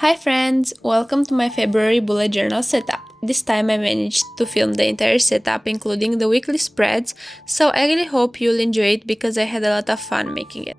Hi friends, welcome to my February bullet journal setup. This time I managed to film the entire setup including the weekly spreads, so I really hope you'll enjoy it because I had a lot of fun making it.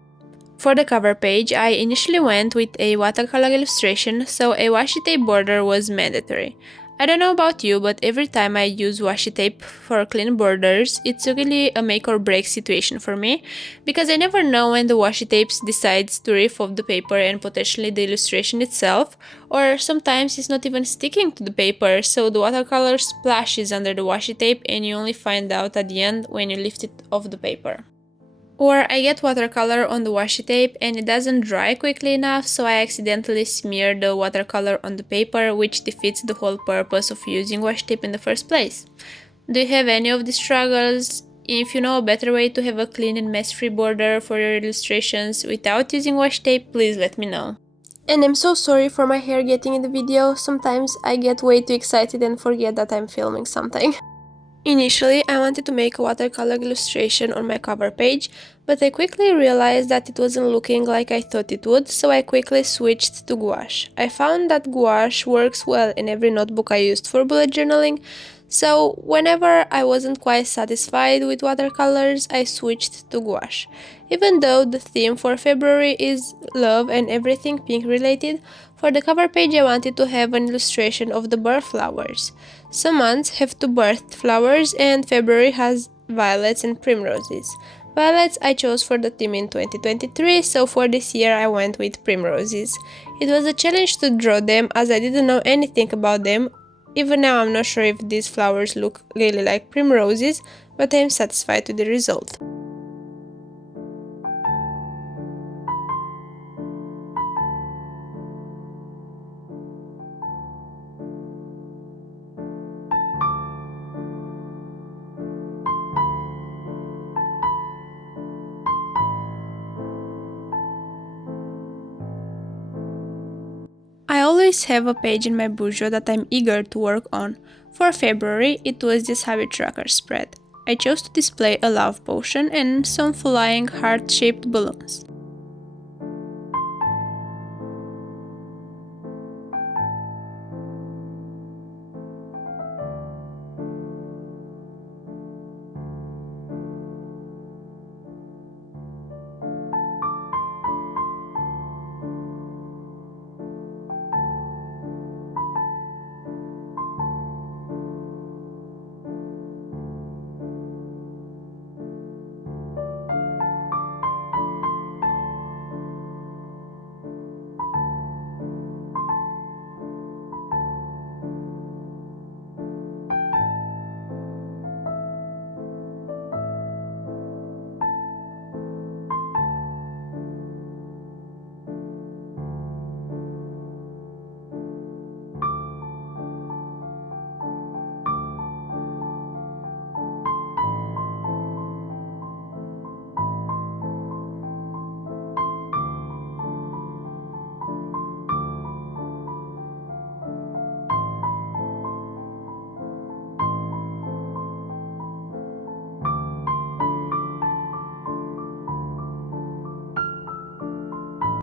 For the cover page, I initially went with a watercolor illustration, so a washi tape border was mandatory. I don't know about you, but every time I use washi tape for clean borders, it's really a make or break situation for me, because I never know when the washi tape decides to rip off the paper and potentially the illustration itself, or sometimes it's not even sticking to the paper, so the watercolor splashes under the washi tape and you only find out at the end when you lift it off the paper. Or I get watercolor on the washi tape and it doesn't dry quickly enough, so I accidentally smear the watercolor on the paper, which defeats the whole purpose of using washi tape in the first place. Do you have any of these struggles? If you know a better way to have a clean and mess-free border for your illustrations without using washi tape, please let me know. And I'm so sorry for my hair getting in the video. Sometimes I get way too excited and forget that I'm filming something. Initially, I wanted to make a watercolor illustration on my cover page, but I quickly realized that it wasn't looking like I thought it would, so I quickly switched to gouache. I found that gouache works well in every notebook I used for bullet journaling, so whenever I wasn't quite satisfied with watercolors, I switched to gouache. Even though the theme for February is love and everything pink related, for the cover page I wanted to have an illustration of the birth flowers. Some months have two birth flowers and February has violets and primroses. Violets I chose for the theme in 2023, so for this year I went with primroses. It was a challenge to draw them as I didn't know anything about them. Even now I'm not sure if these flowers look really like primroses, but I am satisfied with the result. I always have a page in my bujo that I'm eager to work on. For February, it was this habit tracker spread. I chose to display a love potion and some flying heart-shaped balloons.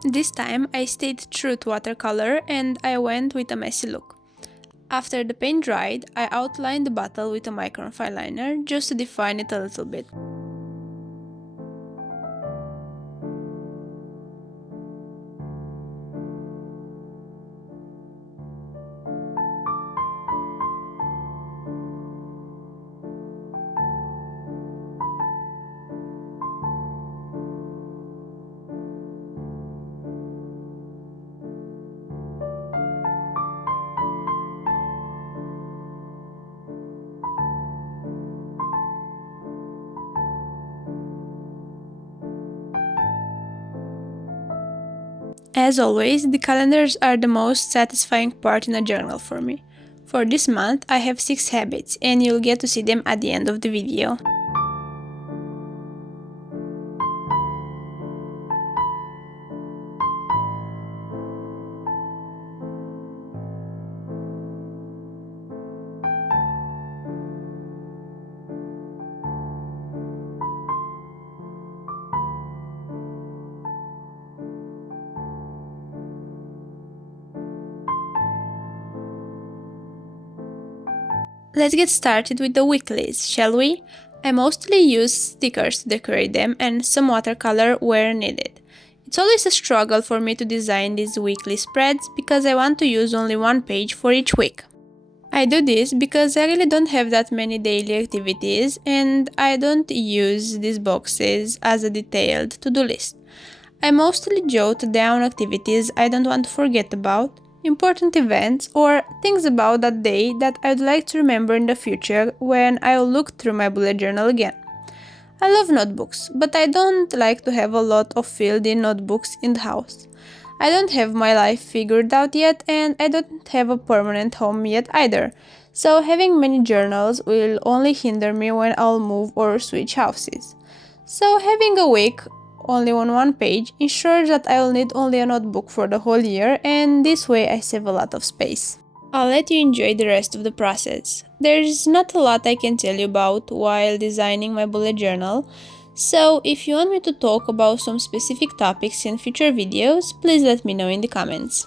This time I stayed true to watercolor and I went with a messy look. After the paint dried, I outlined the bottle with a micron fine liner just to define it a little bit. As always, the calendars are the most satisfying part in a journal for me. For this month, I have 6 habits and you'll get to see them at the end of the video. Let's get started with the weeklies, shall we? I mostly use stickers to decorate them and some watercolor where needed. It's always a struggle for me to design these weekly spreads because I want to use only one page for each week. I do this because I really don't have that many daily activities and I don't use these boxes as a detailed to-do list. I mostly jot down activities I don't want to forget about, important events, or things about that day that I'd like to remember in the future when I'll look through my bullet journal again. I love notebooks, but I don't like to have a lot of filled in notebooks in the house. I don't have my life figured out yet and I don't have a permanent home yet either, so having many journals will only hinder me when I'll move or switch houses. So having a week only on one page ensures that I'll need only a notebook for the whole year, and this way I save a lot of space. I'll let you enjoy the rest of the process. There's not a lot I can tell you about while designing my bullet journal, so if you want me to talk about some specific topics in future videos, please let me know in the comments.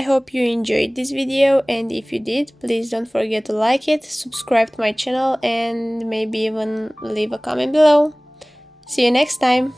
I hope you enjoyed this video, and if you did, please don't forget to like it, subscribe to my channel, and maybe even leave a comment below. See you next time!